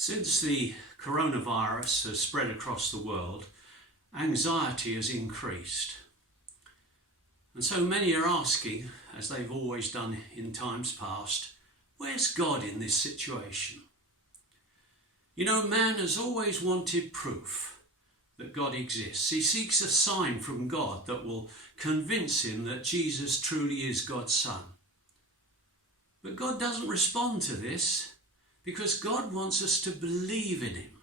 Since the coronavirus has spread across the world, anxiety has increased. And so many are asking, as they've always done in times past, where's God in this situation? You know, man has always wanted proof that God exists. He seeks a sign from God that will convince him that Jesus truly is God's Son. But God doesn't respond to this because God wants us to believe in him.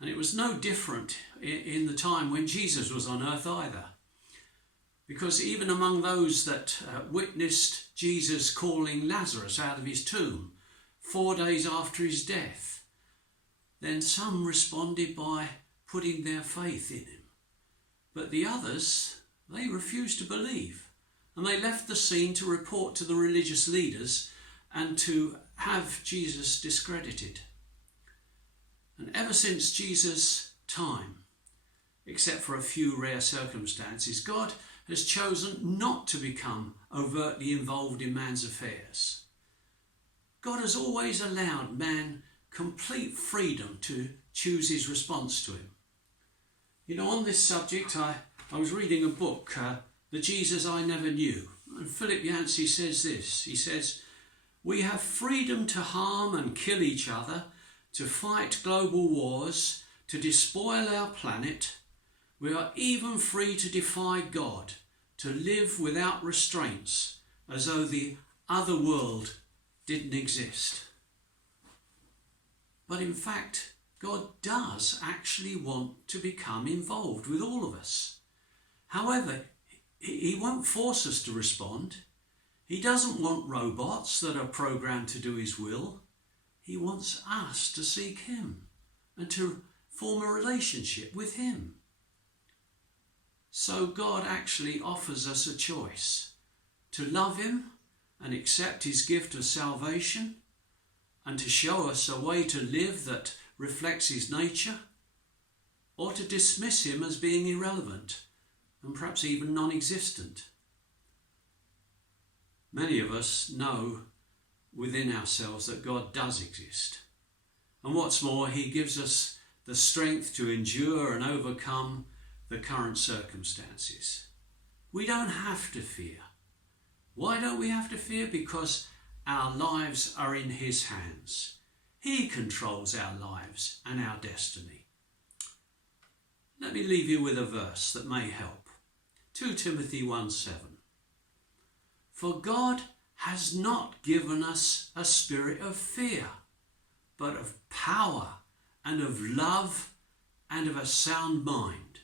And it was no different in the time when Jesus was on earth either. Because even among those that witnessed Jesus calling Lazarus out of his tomb 4 days after his death, then some responded by putting their faith in him. But the others, they refused to believe. And they left the scene to report to the religious leaders and to have Jesus discredited. And ever since Jesus' time, except for a few rare circumstances, God has chosen not to become overtly involved in man's affairs. God has always allowed man complete freedom to choose his response to him. You know, on this subject, I was reading a book, The Jesus I Never Knew. And Philip Yancey says this. He says, "We have freedom to harm and kill each other, to fight global wars, to despoil our planet. We are even free to defy God, to live without restraints, as though the other world didn't exist." But in fact, God does actually want to become involved with all of us. However, he won't force us to respond. He doesn't want robots that are programmed to do his will. He wants us to seek him and to form a relationship with him. So God actually offers us a choice: to love him and accept his gift of salvation, and to show us a way to live that reflects his nature, or to dismiss him as being irrelevant and perhaps even non-existent. Many of us know within ourselves that God does exist. And what's more, he gives us the strength to endure and overcome the current circumstances. We don't have to fear. Why don't we have to fear? Because our lives are in his hands. He controls our lives and our destiny. Let me leave you with a verse that may help. 2 Timothy 1:7. "For God has not given us a spirit of fear, but of power and of love and of a sound mind."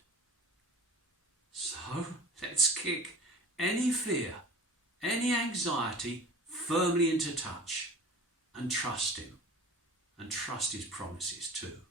So let's kick any fear, any anxiety firmly into touch and trust him, and trust his promises too.